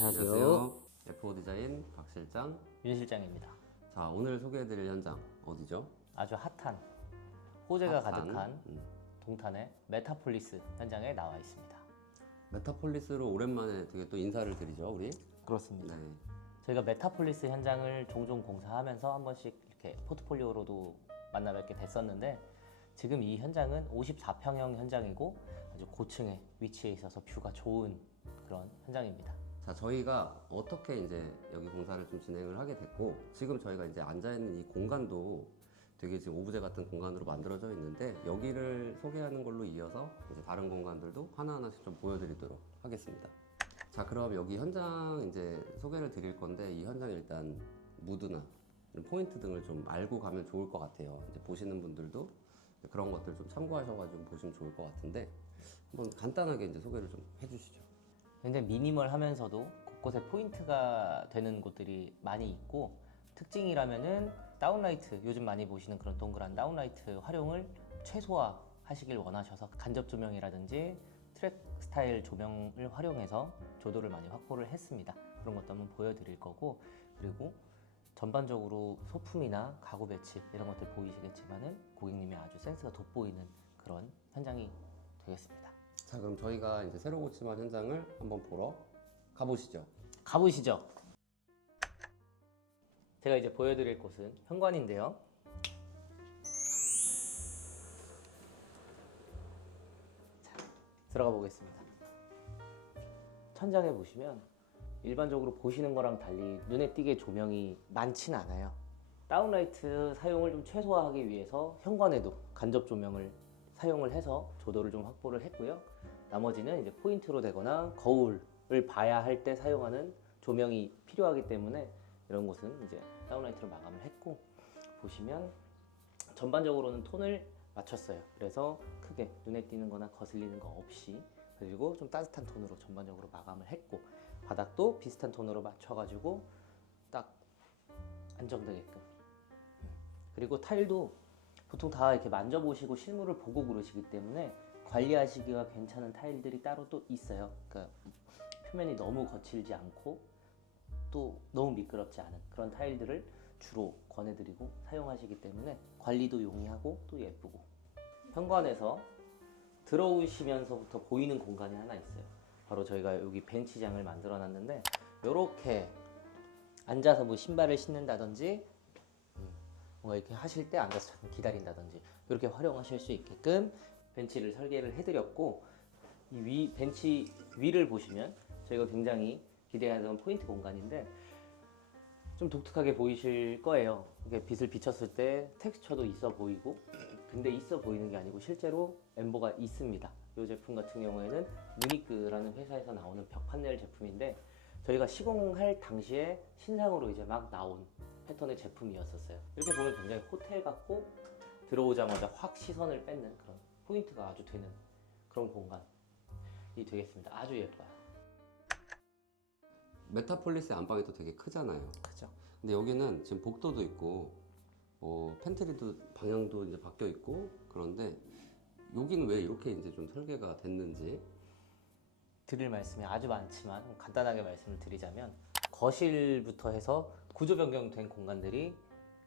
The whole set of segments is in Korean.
안녕하세요. F5 디자인 박 실장. 윤 실장입니다. 자, 오늘 소개해드릴 현장 어디죠? 아주 핫한 호재가 핫한, 가득한 음. 동탄의 메타폴리스 현장에 나와 있습니다. 메타폴리스로 오랜만에 되게 또 인사를 드리죠, 우리. 그렇습니다. 네. 저희가 메타폴리스 현장을 종종 공사하면서 한 번씩 이렇게 포트폴리오로도 만나 뵙게 됐었는데 지금 이 현장은 54평형 현장이고 아주 고층에 위치해 있어서 뷰가 좋은 그런 현장입니다. 자, 저희가 어떻게 이제 여기 공사를 좀 진행을 하게 됐고, 지금 저희가 이제 앉아있는 이 공간도 되게 지금 오브제 같은 공간으로 만들어져 있는데, 여기를 소개하는 걸로 이어서 이제 다른 공간들도 하나하나씩 좀 보여드리도록 하겠습니다. 자, 그럼 여기 현장 이제 소개를 드릴 건데, 이 현장 일단 무드나 포인트 등을 좀 알고 가면 좋을 것 같아요. 이제 보시는 분들도 그런 것들 좀 참고하셔가지고 보시면 좋을 것 같은데, 한번 간단하게 이제 소개를 좀 해주시죠. 굉장히 미니멀하면서도 곳곳에 포인트가 되는 곳들이 많이 있고 특징이라면은 다운라이트 요즘 많이 보시는 그런 동그란 다운라이트 활용을 최소화 하시길 원하셔서 간접 조명이라든지 트랙 스타일 조명을 활용해서 조도를 많이 확보를 했습니다. 그런 것도 한번 보여드릴 거고 그리고 전반적으로 소품이나 가구 배치 이런 것들 보이시겠지만은 고객님이 아주 센스가 돋보이는 그런 현장이 되겠습니다. 자 그럼 저희가 이제 새로 고침한 현장을 한번 보러 가보시죠. 가보시죠. 제가 이제 보여드릴 곳은 현관인데요. 자, 들어가 보겠습니다. 천장에 보시면 일반적으로 보시는 거랑 달리 눈에 띄게 조명이 많진 않아요. 다운라이트 사용을 좀 최소화하기 위해서 현관에도 간접 조명을 사용을 해서 조도를 좀 확보를 했고요. 나머지는 이제 포인트로 되거나 거울을 봐야 할 때 사용하는 조명이 필요하기 때문에 이런 곳은 이제 다운라이트로 마감을 했고 보시면 전반적으로는 톤을 맞췄어요. 그래서 크게 눈에 띄는 거나 거슬리는 거 없이 그리고 좀 따뜻한 톤으로 전반적으로 마감을 했고 바닥도 비슷한 톤으로 맞춰가지고 딱 안정되게끔 그리고 타일도 보통 다 이렇게 만져보시고 실물을 보고 그러시기 때문에 관리하시기가 괜찮은 타일들이 따로 또 있어요. 그러니까 표면이 너무 거칠지 않고 또 너무 미끄럽지 않은 그런 타일들을 주로 권해드리고 사용하시기 때문에 관리도 용이하고 또 예쁘고 현관에서 들어오시면서부터 보이는 공간이 하나 있어요. 바로 저희가 여기 벤치장을 만들어 놨는데 이렇게 앉아서 뭐 신발을 신는다든지 음, 뭔가 이렇게 하실 때 앉아서 잠깐 기다린다든지 이렇게 활용하실 수 있게끔 벤치를 설계를 해드렸고 이 위 벤치 위를 보시면 저희가 굉장히 기대하던 포인트 공간인데 좀 독특하게 보이실 거예요. 이게 빛을 비쳤을 때 텍스처도 있어 보이고 근데 있어 보이는 게 아니고 실제로 엠버가 있습니다. 이 제품 같은 경우에는 무니크라는 회사에서 나오는 벽 판넬 제품인데 저희가 시공할 당시에 신상으로 이제 막 나온 패턴의 제품이었었어요. 이렇게 보면 굉장히 호텔 같고 들어오자마자 확 시선을 뺏는 그런 포인트가 아주 되는 그런 공간이 되겠습니다. 아주 예뻐요. 메타폴리스 안방이 또 되게 크잖아요. 그죠? 근데 여기는 지금 복도도 있고 뭐 팬트리도 방향도 이제 바뀌어 있고 그런데 여기는 왜 이렇게 이제 좀 설계가 됐는지 드릴 말씀이 아주 많지만 간단하게 말씀을 드리자면 거실부터 해서 구조 변경된 공간들이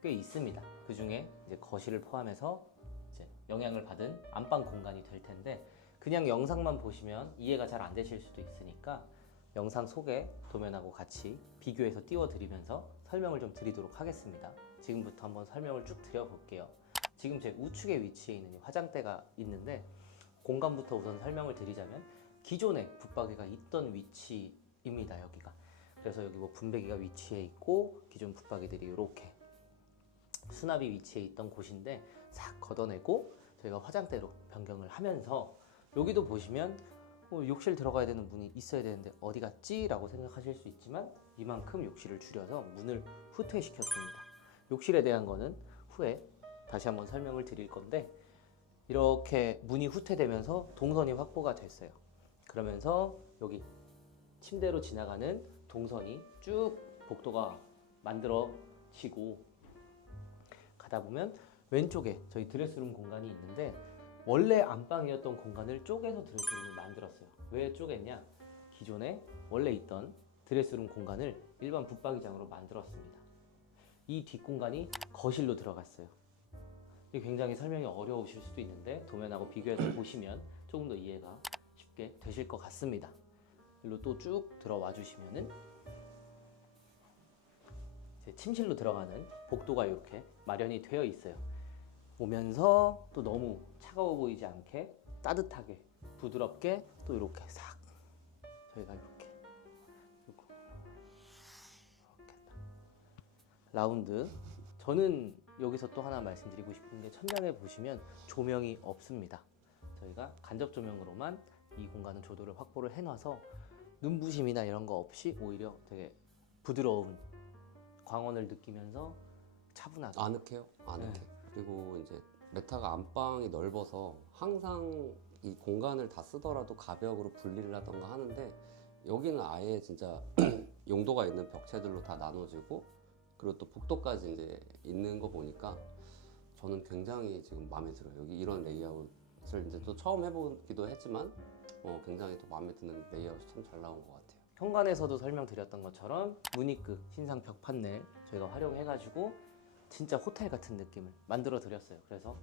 꽤 있습니다. 그 중에 이제 거실을 포함해서 이제 영향을 받은 안방 공간이 될 텐데 그냥 영상만 보시면 이해가 잘 안 되실 수도 있으니까 영상 속에 도면하고 같이 비교해서 띄워드리면서 설명을 좀 드리도록 하겠습니다. 지금부터 한번 설명을 쭉 드려볼게요. 지금 제 우측에 위치해 있는 이 화장대가 있는데 공간부터 우선 설명을 드리자면 기존에 붙박이가 있던 위치입니다. 여기가. 그래서 여기 뭐 분배기가 위치해 있고 기존 붙박이들이 이렇게 수납이 위치해 있던 곳인데 싹 걷어내고 저희가 화장대로 변경을 하면서 여기도 보시면 어, 욕실 들어가야 되는 문이 있어야 되는데 어디 갔지? 라고 생각하실 수 있지만 이만큼 욕실을 줄여서 문을 후퇴시켰습니다. 욕실에 대한 거는 후에 다시 한번 설명을 드릴 건데 이렇게 문이 후퇴되면서 동선이 확보가 됐어요. 그러면서 여기 침대로 지나가는 동선이 쭉 복도가 만들어지고 가다 보면 왼쪽에 저희 드레스룸 공간이 있는데 원래 안방이었던 공간을 쪼개서 드레스룸을 만들었어요. 왜 쪼갰냐? 기존에 원래 있던 드레스룸 공간을 일반 붙박이장으로 만들었습니다. 이 뒷공간이 거실로 들어갔어요. 굉장히 설명이 어려우실 수도 있는데 도면하고 비교해서 보시면 조금 더 이해가 쉽게 되실 것 같습니다. 일로 또 쭉 들어와 주시면은 제 침실로 들어가는 복도가 이렇게 마련이 되어 있어요. 오면서 또 너무 차가워 보이지 않게 따뜻하게 부드럽게 또 이렇게 싹 저희가 이렇게 이렇게 라운드 저는 여기서 또 하나 말씀드리고 싶은 게 천장에 보시면 조명이 없습니다. 저희가 간접 조명으로만 이 공간은 조도를 확보를 해놔서 눈부심이나 이런 거 없이 오히려 되게 부드러운 광원을 느끼면서 차분하게 아늑해요. 아늑해. 네. 그리고 이제 메타가 안방이 넓어서 항상 이 공간을 다 쓰더라도 가벽으로 분리를 하던가 하는데 여기는 아예 진짜 용도가 있는 벽체들로 다 나눠지고 그리고 또 복도까지 이제 있는 거 보니까 저는 굉장히 지금 마음에 들어요. 여기 이런 레이아웃을 이제 또 처음 해보기도 했지만 어, 굉장히 또 마음에 드는 레이아웃이 참 잘 나온 것 같아요. 현관에서도 설명드렸던 것처럼 무늬급 신상 벽 판넬 저희가 활용해가지고 진짜 호텔 같은 느낌을 만들어 드렸어요. 그래서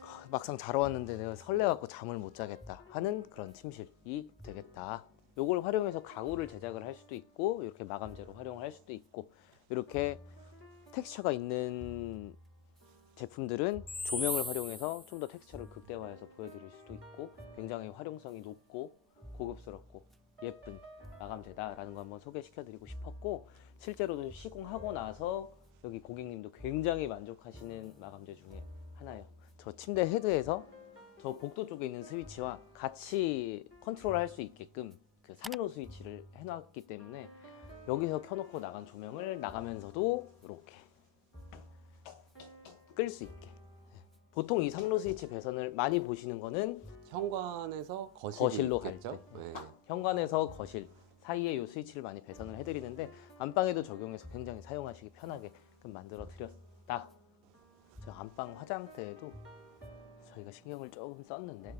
하, 막상 자러 왔는데 내가 설레갖고 잠을 못 자겠다 하는 그런 침실이 되겠다. 요걸 활용해서 가구를 제작을 할 수도 있고 이렇게 마감재로 활용할 수도 있고 이렇게 텍스처가 있는 제품들은 조명을 활용해서 좀 더 텍스처를 극대화해서 보여드릴 수도 있고 굉장히 활용성이 높고 고급스럽고 예쁜 마감재다라는 거 한번 소개시켜드리고 싶었고 실제로도 시공하고 나서 여기 고객님도 굉장히 만족하시는 마감재 중에 하나예요. 저 침대 헤드에서 저 복도 쪽에 있는 스위치와 같이 컨트롤할 수 있게끔 그 3로 스위치를 해놨기 때문에 여기서 켜놓고 나간 조명을 나가면서도 이렇게 끌 수 있게 보통 이 3로 스위치 배선을 많이 보시는 거는 현관에서 거실이 거실로 갈 있겠죠? 네. 현관에서 거실 사이에 이 스위치를 많이 배선을 해드리는데 안방에도 적용해서 굉장히 사용하시기 편하게 만들어 드렸다. 저 안방 화장대에도 저희가 신경을 조금 썼는데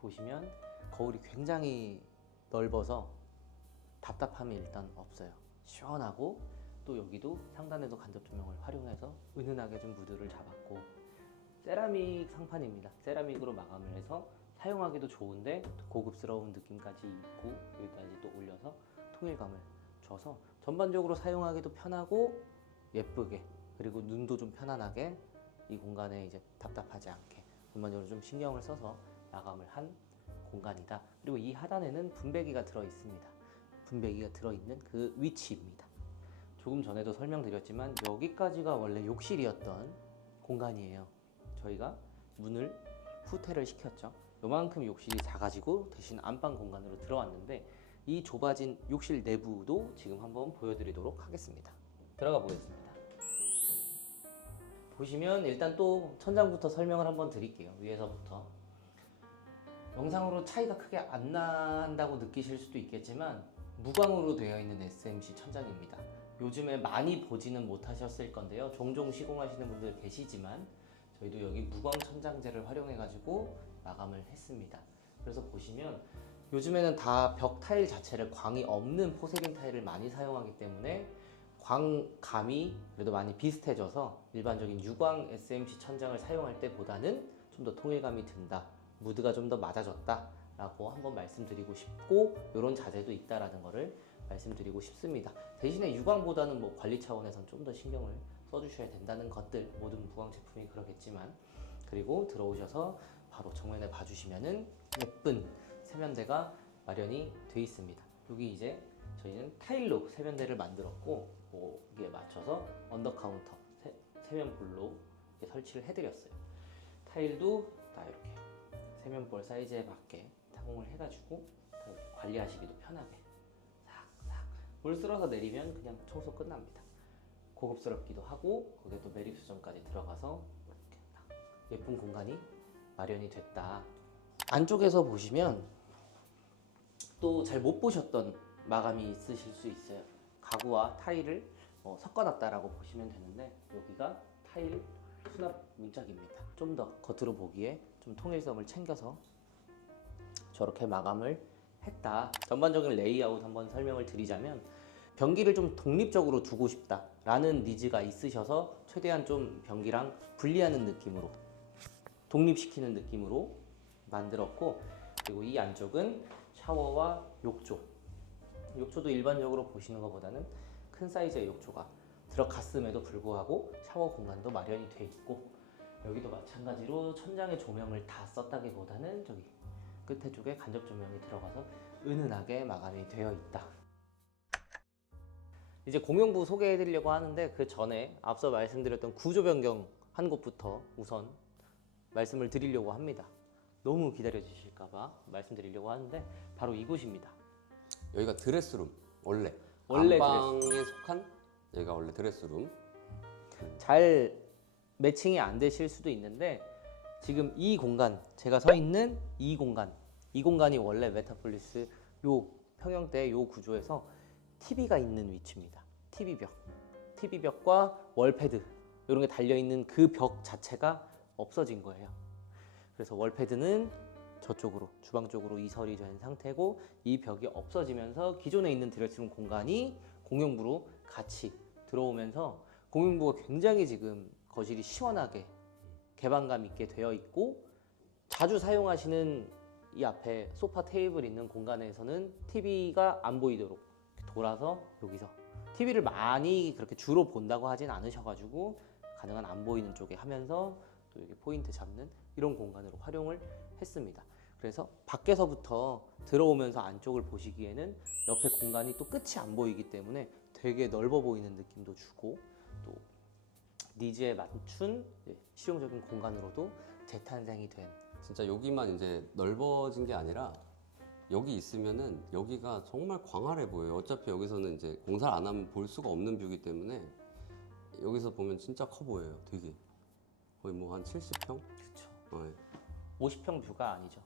보시면 거울이 굉장히 넓어서 답답함이 일단 없어요. 시원하고 또 여기도 상단에도 간접 조명을 활용해서 은은하게 좀 무드를 잡았고 세라믹 상판입니다. 세라믹으로 마감을 해서 사용하기도 좋은데 또 고급스러운 느낌까지 있고 여기까지 또 올려서 통일감을 줘서 전반적으로 사용하기도 편하고 예쁘게 그리고 눈도 좀 편안하게 이 공간에 이제 답답하지 않게 전반적으로 좀 신경을 써서 마감을 한 공간이다. 그리고 이 하단에는 분배기가 들어 있습니다. 분배기가 들어 있는 그 위치입니다. 조금 전에도 설명드렸지만 여기까지가 원래 욕실이었던 공간이에요. 저희가 문을 후퇴를 시켰죠. 요만큼 욕실이 작아지고 대신 안방 공간으로 들어왔는데 이 좁아진 욕실 내부도 지금 한번 보여드리도록 하겠습니다. 들어가 보겠습니다. 보시면 일단 또 천장부터 설명을 한번 드릴게요. 위에서부터. 영상으로 차이가 크게 안 난다고 느끼실 수도 있겠지만 무광으로 되어 있는 SMC 천장입니다. 요즘에 많이 보지는 못하셨을 건데요. 종종 시공하시는 분들 계시지만 저희도 여기 무광 천장재를 활용해 가지고 마감을 했습니다. 그래서 보시면 요즘에는 다 벽 타일 자체를 광이 없는 포세린 타일을 많이 사용하기 때문에 광감이 그래도 많이 비슷해져서 일반적인 유광 SMC 천장을 사용할 때보다는 좀 더 통일감이 든다. 무드가 좀 더 맞아졌다. 라고 한번 말씀드리고 싶고 이런 자재도 있다라는 거를 말씀드리고 싶습니다. 대신에 유광보다는 뭐 관리 차원에선 좀 더 신경을 써주셔야 된다는 것들 모든 무광 제품이 그러겠지만 그리고 들어오셔서 바로 정면에 봐주시면은 예쁜 세면대가 마련이 돼 있습니다. 여기 이제 저희는 타일로 세면대를 만들었고 거기에 맞춰서 언더 카운터 세, 세면볼로 설치를 해드렸어요. 타일도 다 이렇게 세면볼 사이즈에 맞게 타공을 해가지고 관리하시기도 편하게 물 쓸어서 내리면 그냥 청소 끝납니다. 고급스럽기도 하고 거기에 또 매립 수정까지 들어가서 이렇게 딱 예쁜 공간이 마련이 됐다. 안쪽에서 보시면 또 잘 못 보셨던 마감이 있으실 수 있어요. 가구와 타일을 어, 섞어놨다라고 보시면 되는데 여기가 타일 수납 문짝입니다. 좀 더 겉으로 보기에 좀 통일성을 챙겨서 저렇게 마감을 했다. 전반적인 레이아웃 한번 설명을 드리자면 변기를 좀 독립적으로 두고 싶다라는 니즈가 있으셔서 최대한 좀 변기랑 분리하는 느낌으로 독립시키는 느낌으로 만들었고 그리고 이 안쪽은 샤워와 욕조 욕조도 일반적으로 보시는 것보다는 큰 사이즈의 욕조가 들어갔음에도 불구하고 샤워 공간도 마련이 돼 있고 여기도 마찬가지로 천장에 조명을 다 썼다기보다는 저기 끝에 쪽에 간접 조명이 들어가서 은은하게 마감이 되어 있다. 이제 공용부 소개해 드리려고 하는데 그 전에 앞서 말씀드렸던 구조 변경 한 곳부터 우선 말씀을 드리려고 합니다. 너무 기다려 주실까봐 말씀드리려고 하는데 바로 이곳입니다. 여기가 드레스룸 원래 원래 안방에 속한 여기가 원래 드레스룸. 잘 매칭이 안 되실 수도 있는데 지금 이 공간 제가 서 있는 이 공간 이 공간이 원래 메타폴리스 요 평형대 요 구조에서 TV가 있는 위치입니다. TV 벽, TV 벽과 월패드 이런 게 달려 있는 그 벽 자체가 없어진 거예요. 그래서 월패드는 저쪽으로 주방 쪽으로 이설이 된 상태고 이 벽이 없어지면서 기존에 있는 드레스룸 공간이 공용부로 같이 들어오면서 공용부가 굉장히 지금 거실이 시원하게 개방감 있게 되어 있고 자주 사용하시는 이 앞에 소파 테이블 있는 공간에서는 TV가 안 보이도록 돌아서 여기서 TV를 많이 그렇게 주로 본다고 하진 않으셔가지고 가능한 안 보이는 쪽에 하면서 또 여기 포인트 잡는 이런 공간으로 활용을 했습니다. 그래서 밖에서부터 들어오면서 안쪽을 보시기에는 옆에 공간이 또 끝이 안 보이기 때문에 되게 넓어 보이는 느낌도 주고 또 니즈에 맞춘 예, 실용적인 공간으로도 재탄생이 된 진짜 여기만 이제 넓어진 게 아니라 여기 있으면은 여기가 정말 광활해 보여요. 어차피 여기서는 이제 공사를 안 하면 볼 수가 없는 뷰이기 때문에 여기서 보면 진짜 커 보여요. 되게 거의 뭐 한 70평? 그쵸. 어, 예. 50평 뷰가 아니죠.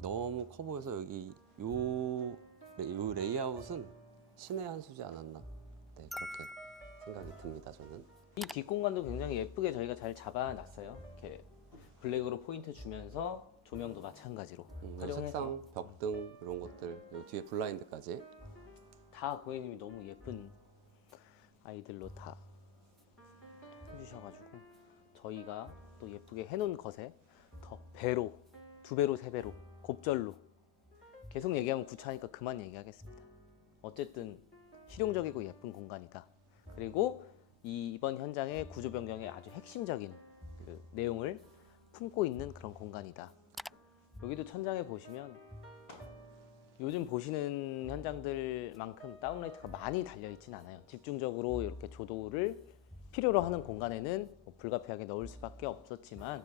너무 커 보여서 여기 요, 레- 요 레이아웃은 신의 한 수지 않았나. 네 그렇게 생각이 듭니다. 저는. 이 뒷공간도 굉장히 예쁘게 저희가 잘 잡아놨어요. 이렇게 블랙으로 포인트 주면서 조명도 마찬가지로 음, 활용해서 색상, 벽등 이런 것들, 요 뒤에 블라인드까지. 다 고객님이 너무 예쁜 아이들로 다 해주셔가지고 저희가 또 예쁘게 해놓은 것에 더 배로 두 배로 세 배로 곱절로 계속 얘기하면 구차하니까 그만 얘기하겠습니다. 어쨌든 실용적이고 예쁜 공간이다. 그리고 이 이번 현장의 구조 변경의 아주 핵심적인 그 내용을 품고 있는 그런 공간이다. 여기도 천장에 보시면 요즘 보시는 현장들만큼 다운라이트가 많이 달려 있진 않아요. 집중적으로 이렇게 조도를 필요로 하는 공간에는 뭐 불가피하게 넣을 수밖에 없었지만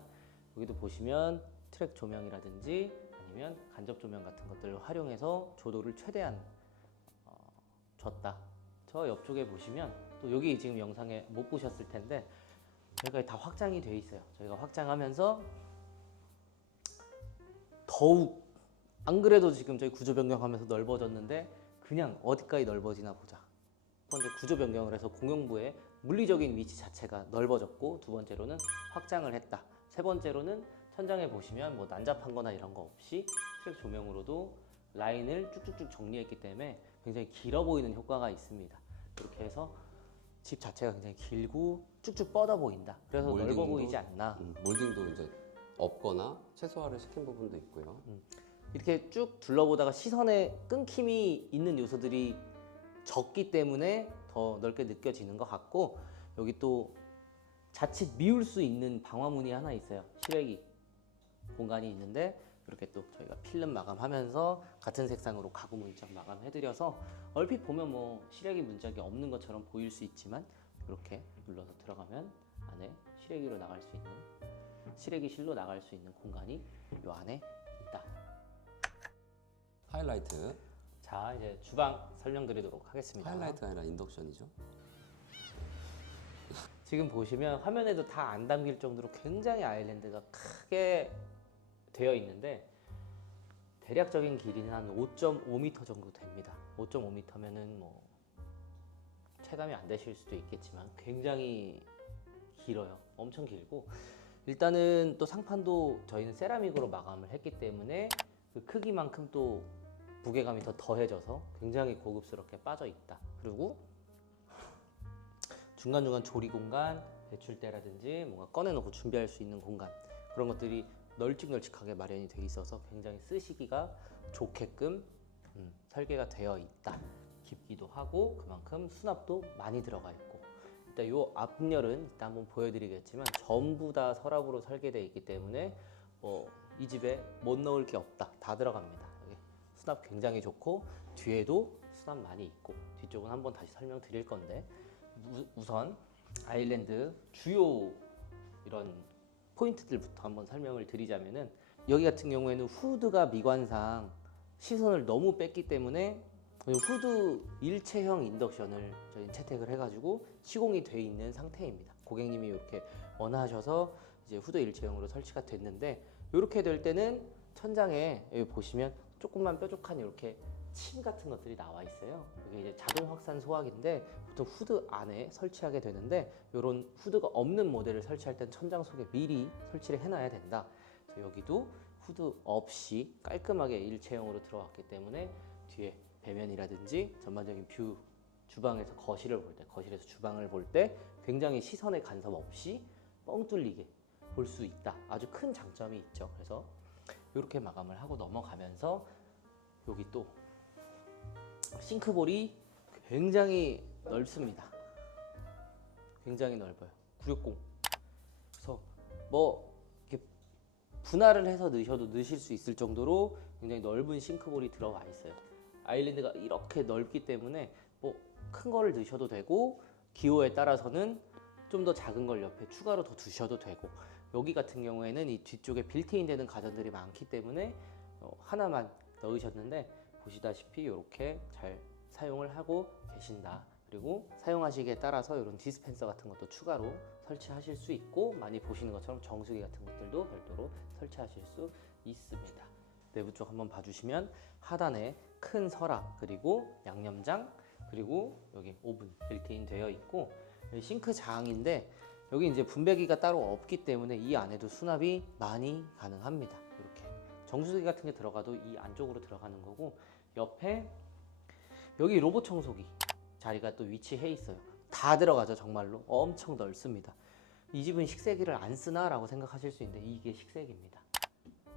여기도 보시면 트랙 조명이라든지 아니면 간접 조명 같은 것들을 활용해서 조도를 최대한 어, 줬다. 저 옆쪽에 보시면 또 여기 지금 영상에 못 보셨을 텐데 저희가 다 확장이 돼 있어요. 저희가 확장하면서 더욱 안 그래도 지금 저희 구조 변경하면서 넓어졌는데 그냥 어디까지 넓어지나 보자. 첫 번째 구조 변경을 해서 공용부의 물리적인 위치 자체가 넓어졌고 두 번째로는 확장을 했다. 세 번째로는 천장에 보시면 뭐 난잡한 거나 이런 거 없이 트랙 조명으로도 라인을 쭉쭉쭉 정리했기 때문에 굉장히 길어 보이는 효과가 있습니다. 이렇게 해서 집 자체가 굉장히 길고 쭉쭉 뻗어 보인다. 그래서 넓어 몰딩도 보이지 않나. 음, 몰딩도 이제 없거나 최소화를 시킨 부분도 있고요. 이렇게 쭉 둘러보다가 시선에 끊김이 있는 요소들이 적기 때문에 더 넓게 느껴지는 것 같고 여기 또 자칫 미울 수 있는 방화문이 하나 있어요. 실외기 공간이 있는데 이렇게 또 저희가 필름 마감하면서 같은 색상으로 가구 문짝 마감해드려서 얼핏 보면 뭐 실외기 문짝이 없는 것처럼 보일 수 있지만 이렇게 눌러서 들어가면 안에 실외기로 나갈 수 있는 실외기실로 나갈 수 있는 공간이 이 안에 있다. 하이라이트. 자 이제 주방 설명드리도록 하겠습니다. 하이라이트가 아니라 인덕션이죠. 지금 보시면 화면에도 다 안 담길 정도로 굉장히 아일랜드가 크게 되어 있는데 대략적인 길이는 한 5.5m 정도 됩니다. 5.5m면은 뭐 체감이 안 되실 수도 있겠지만 굉장히 길어요. 엄청 길고 일단은 또 상판도 저희는 세라믹으로 마감을 했기 때문에 그 크기만큼 또 무게감이 더 더해져서 굉장히 고급스럽게 빠져 있다. 그리고 중간중간 조리 공간, 배출대라든지 뭔가 꺼내놓고 준비할 수 있는 공간 그런 것들이 널찍널찍하게 마련이 돼 있어서 굉장히 쓰시기가 좋게끔 음, 설계가 되어 있다. 깊기도 하고 그만큼 수납도 많이 들어가 있고. 일단 요 앞열은 이따 한번 보여드리겠지만 전부 다 서랍으로 설계되어 있기 때문에 뭐 이 집에 못 넣을 게 없다. 다 들어갑니다. 수납 굉장히 좋고 뒤에도 수납 많이 있고 뒤쪽은 한번 다시 설명드릴 건데 우, 우선 아일랜드 주요 이런 포인트들부터 한번 설명을 드리자면은 여기 같은 경우에는 후드가 미관상 시선을 너무 뺐기 때문에 이 후드 일체형 인덕션을 저희 채택을 해가지고 시공이 돼 있는 상태입니다. 고객님이 이렇게 원하셔서 이제 후드 일체형으로 설치가 됐는데 이렇게 될 때는 천장에 여기 보시면 조금만 뾰족한 이렇게 침 같은 것들이 나와 있어요. 이게 이제 자동 확산 소화기인데 보통 후드 안에 설치하게 되는데 이런 후드가 없는 모델을 설치할 땐 천장 속에 미리 설치를 해놔야 된다. 여기도 후드 없이 깔끔하게 일체형으로 들어왔기 때문에 뒤에 배면이라든지 전반적인 뷰 주방에서 거실을 볼 때, 거실에서 주방을 볼 때 굉장히 시선의 간섭 없이 뻥 뚫리게 볼 수 있다. 아주 큰 장점이 있죠. 그래서 이렇게 마감을 하고 넘어가면서 여기 또 싱크볼이 굉장히 넓습니다. 굉장히 넓어요. 960. 그래서 뭐 이렇게 분할을 해서 넣으셔도 넣으실 수 있을 정도로 굉장히 넓은 싱크볼이 들어가 있어요. 아일랜드가 이렇게 넓기 때문에 뭐 큰 거를 넣으셔도 되고 기호에 따라서는 좀 더 작은 걸 옆에 추가로 더 두셔도 되고 여기 같은 경우에는 이 뒤쪽에 빌트인 되는 가전들이 많기 때문에 어, 하나만 넣으셨는데 보시다시피 이렇게 잘 사용을 하고 계신다. 그리고 사용하시기에 따라서 이런 디스펜서 같은 것도 추가로 설치하실 수 있고 많이 보시는 것처럼 정수기 같은 것들도 별도로 설치하실 수 있습니다. 내부 쪽 한번 봐주시면 하단에 큰 서랍 그리고 양념장 그리고 여기 오븐 빌트인 되어 있고 여기 싱크 장인데 여기 이제 분배기가 따로 없기 때문에 이 안에도 수납이 많이 가능합니다. 이렇게 정수기 같은 게 들어가도 이 안쪽으로 들어가는 거고 옆에 여기 로봇 청소기 자리가 또 위치해 있어요. 다 들어가죠 정말로 엄청 넓습니다. 이 집은 식세기를 안 쓰나 라고 생각하실 수 있는데 이게 식세기입니다.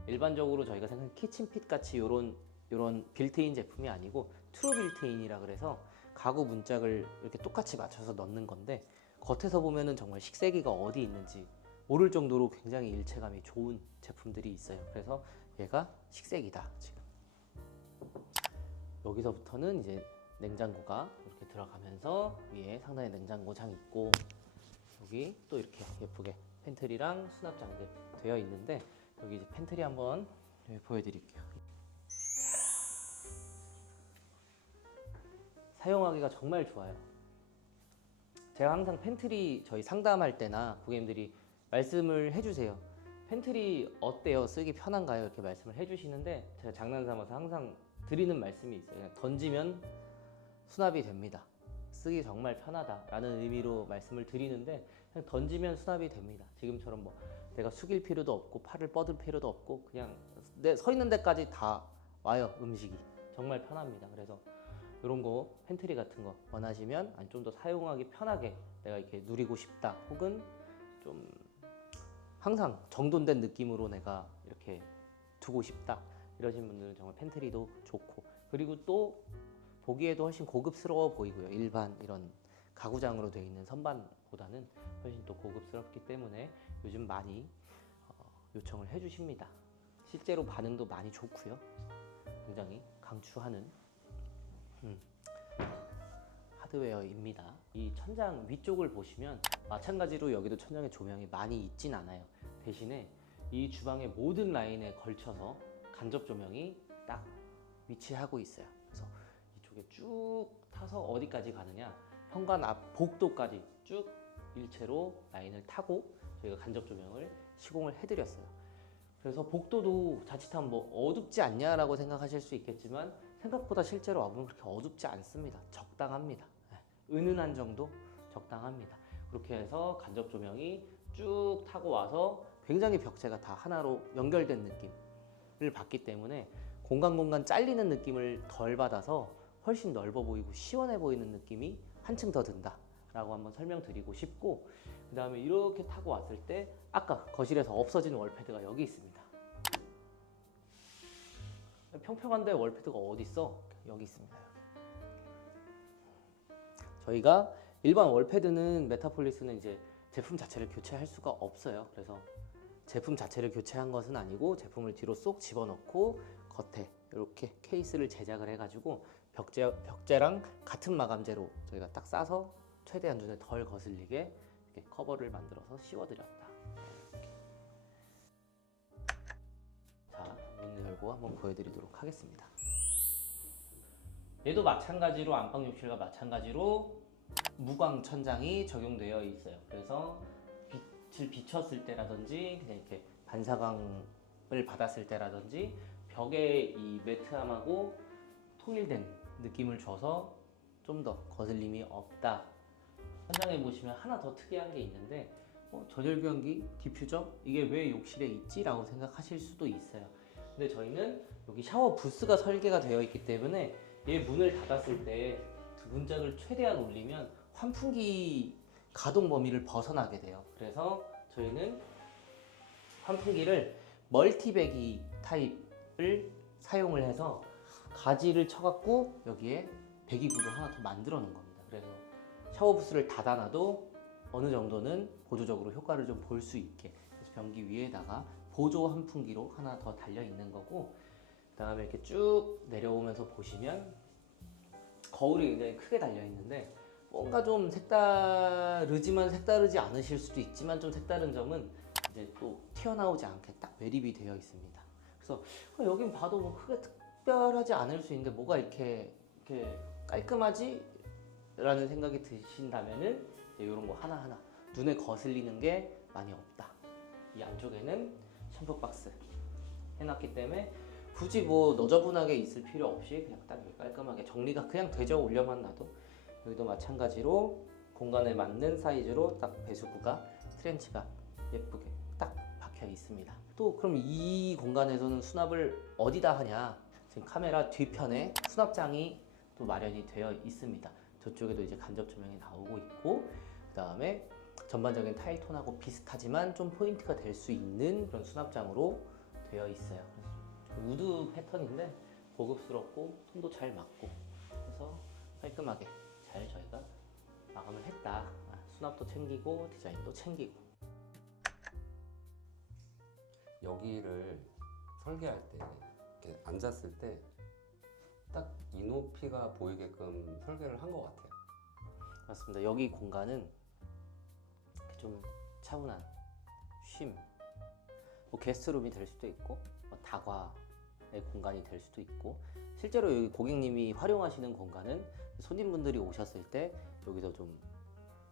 일반적으로 저희가 생각하는 키친핏 같이 요런 요런 빌트인 제품이 아니고 트루 빌트인이라 그래서 가구 문짝을 이렇게 똑같이 맞춰서 넣는 건데 겉에서 보면은 정말 식세기가 어디 있는지 모를 정도로 굉장히 일체감이 좋은 제품들이 있어요. 그래서 얘가 식세기다 지금. 여기서부터는 이제 냉장고가 이렇게 들어가면서 위에 상단에 냉장고장 있고 여기 또 이렇게 예쁘게 팬트리랑 수납장들 되어 있는데 여기 이제 팬트리 한번 여기 보여드릴게요. 사용하기가 정말 좋아요. 제가 항상 팬트리 저희 상담할 때나 고객님들이 말씀을 해주세요. 팬트리 어때요? 쓰기 편한가요? 이렇게 말씀을 해주시는데 제가 장난 삼아서 항상 드리는 말씀이 있어요. 던지면 수납이 됩니다. 쓰기 정말 편하다라는 의미로 말씀을 드리는데 그냥 던지면 수납이 됩니다. 지금처럼 뭐 내가 숙일 필요도 없고 팔을 뻗을 필요도 없고 그냥 내 서 있는 데까지 다 와요 음식이 정말 편합니다. 그래서 이런 거 팬트리 같은 거 원하시면 좀 더 사용하기 편하게 내가 이렇게 누리고 싶다 혹은 좀 항상 정돈된 느낌으로 내가 이렇게 두고 싶다 이러신 분들은 정말 팬트리도 좋고 그리고 또 보기에도 훨씬 고급스러워 보이고요 일반 이런 가구장으로 되어 있는 선반보다는 훨씬 또 고급스럽기 때문에 요즘 많이 어, 요청을 해주십니다 실제로 반응도 많이 좋고요 굉장히 강추하는 음, 하드웨어입니다. 이 천장 위쪽을 보시면 마찬가지로 여기도 천장에 조명이 많이 있진 않아요. 대신에 이 주방의 모든 라인에 걸쳐서 간접 조명이 딱 위치하고 있어요. 그래서 이쪽에 쭉 타서 어디까지 가느냐? 현관 앞 복도까지 쭉 일체로 라인을 타고 저희가 간접 조명을 시공을 해드렸어요. 그래서 복도도 자칫하면 뭐 어둡지 않냐라고 생각하실 수 있겠지만 생각보다 실제로 와보면 그렇게 어둡지 않습니다. 적당합니다. 네, 은은한 정도 적당합니다. 그렇게 해서 간접 조명이 쭉 타고 와서 굉장히 벽체가 다 하나로 연결된 느낌을 받기 때문에 공간 공간 잘리는 느낌을 덜 받아서 훨씬 넓어 보이고 시원해 보이는 느낌이 한층 더 든다 라고 한번 설명드리고 싶고 그 다음에 이렇게 타고 왔을 때 아까 거실에서 없어진 월패드가 여기 있습니다. 평평한데 월패드가 어디 있어? 여기 있습니다. 저희가 일반 월패드는 메타폴리스는 이제 제품 자체를 교체할 수가 없어요. 그래서 제품 자체를 교체한 것은 아니고 제품을 뒤로 쏙 집어넣고 겉에 이렇게 케이스를 제작을 해가지고 벽재 벽재랑 같은 마감재로 저희가 딱 싸서 최대한 눈에 덜 거슬리게 커버를 만들어서 씌워드렸다. 자, 문 열고 한번 보여드리도록 하겠습니다. 얘도 마찬가지로 안방 욕실과 마찬가지로 무광 천장이 적용되어 있어요. 그래서 빛을 비췄을 때라든지 그냥 이렇게 반사광을 받았을 때라든지 벽에 이 매트함하고 통일된 느낌을 줘서 좀 더 거슬림이 없다. 현장에 보시면 하나 더 특이한 게 있는데 어, 전열변기, 디퓨저 이게 왜 욕실에 있지라고 생각하실 수도 있어요. 근데 저희는 여기 샤워 부스가 설계가 되어 있기 때문에 얘 문을 닫았을 때두 문짝을 최대한 올리면 환풍기 가동 범위를 벗어나게 돼요. 그래서 저희는 환풍기를 멀티배기 타입을 사용을 해서 가지를 쳐갖고 여기에 배기구를 하나 더 만들어 놓은 겁니다. 그래서 샤워 부스를 닫아놔도 어느 정도는 보조적으로 효과를 좀 볼 수 있게 그래서 변기 위에다가 보조 환풍기로 하나 더 달려 있는 거고 그 다음에 이렇게 쭉 내려오면서 보시면 거울이 굉장히 크게 달려 있는데 뭔가 좀 색다르지만 색다르지 않으실 수도 있지만 좀 색다른 점은 이제 또 튀어나오지 않게 딱 매립이 되어 있습니다. 그래서 어, 여긴 봐도 뭐 크게 특별하지 않을 수 있는데 뭐가 이렇게 이렇게 깔끔하지? 라는 생각이 드신다면은 이런 거 하나하나 눈에 거슬리는 게 많이 없다. 이 안쪽에는 샴푸 박스 해놨기 때문에 굳이 뭐 너저분하게 있을 필요 없이 그냥 딱 깔끔하게 정리가 그냥 되죠 올려만 놔도 여기도 마찬가지로 공간에 맞는 사이즈로 딱 배수구가 트렌치가 예쁘게 딱 박혀 있습니다. 또 그럼 이 공간에서는 수납을 어디다 하냐? 지금 카메라 뒤편에 수납장이 또 마련이 되어 있습니다. 저쪽에도 이제 간접 조명이 나오고 있고 그 다음에 전반적인 타일 톤하고 비슷하지만 좀 포인트가 될 수 있는 그런 수납장으로 되어 있어요. 우드 패턴인데 고급스럽고 톤도 잘 맞고 그래서 깔끔하게 아, 수납도 챙기고 디자인도 챙기고 여기를 설계할 때 이렇게 앉았을 때 딱 이 높이가 보이게끔 설계를 한 것 같아요. 맞습니다. 여기 공간은 좀 차분한 쉼, 뭐 게스트룸이 될 수도 있고 뭐 다과의 공간이 될 수도 있고 실제로 여기 고객님이 활용하시는 공간은 손님분들이 오셨을 때 여기서 좀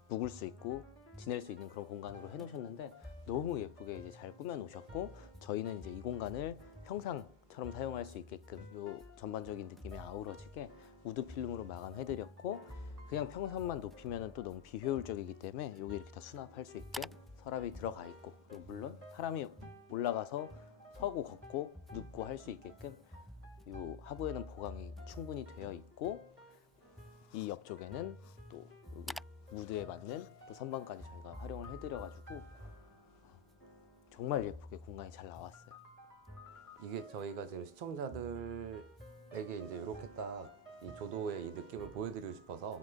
묵을 수 있고 지낼 수 있는 그런 공간으로 해놓으셨는데 너무 예쁘게 이제 잘 꾸며 놓으셨고 저희는 이제 이 공간을 평상처럼 사용할 수 있게끔 요 전반적인 느낌이 아우러지게 우드 필름으로 마감해드렸고 그냥 평선만 높이면 또 너무 비효율적이기 때문에 여기 이렇게 다 수납할 수 있게 서랍이 들어가 있고 그리고 물론 사람이 올라가서 서고 걷고 눕고 할 수 있게끔 이 하부에는 보강이 충분히 되어 있고 이 옆쪽에는 또 무드에 맞는 또 선반까지 저희가 활용을 해드려가지고 정말 예쁘게 공간이 잘 나왔어요. 이게 저희가 지금 시청자들에게 이제 이렇게 딱 이 조도의 이 느낌을 보여드리고 싶어서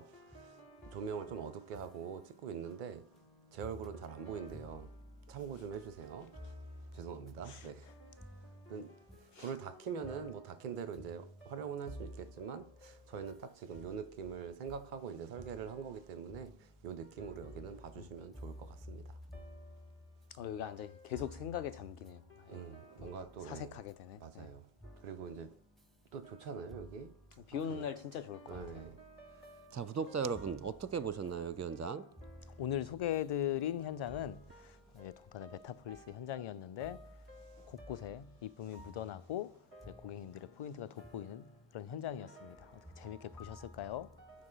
조명을 좀 어둡게 하고 찍고 있는데 제 얼굴은 잘 안 보인대요. 참고 좀 해주세요. 죄송합니다. 네. 음, 불을 다 키면은 뭐 다 킨 대로 이제 활용은 할 수 있겠지만 저희는 딱 지금 요 느낌을 생각하고 이제 설계를 한 거기 때문에 요 느낌으로 여기는 봐주시면 좋을 것 같습니다. 어, 여기 앉아 계속 생각에 잠기네요. 음, 뭔가 또 사색하게 되네. 맞아요. 그리고 이제 또 좋잖아요 여기. 비 오는 날 진짜 좋을 것 같아요. 네. 자 구독자 여러분 어떻게 보셨나요 여기 현장? 오늘 소개해드린 현장은 이제 동탄의 메타폴리스 현장이었는데 곳곳에 이쁨이 묻어나고 이제 고객님들의 포인트가 돋보이는 그런 현장이었습니다. 재밌게 보셨을까요?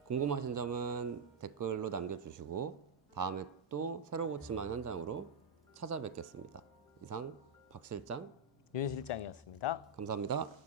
궁금하신 점은 댓글로 남겨주시고 다음에 또 새로 고침한 현장으로 찾아뵙겠습니다. 이상 박 실장 윤 실장이었습니다. 감사합니다.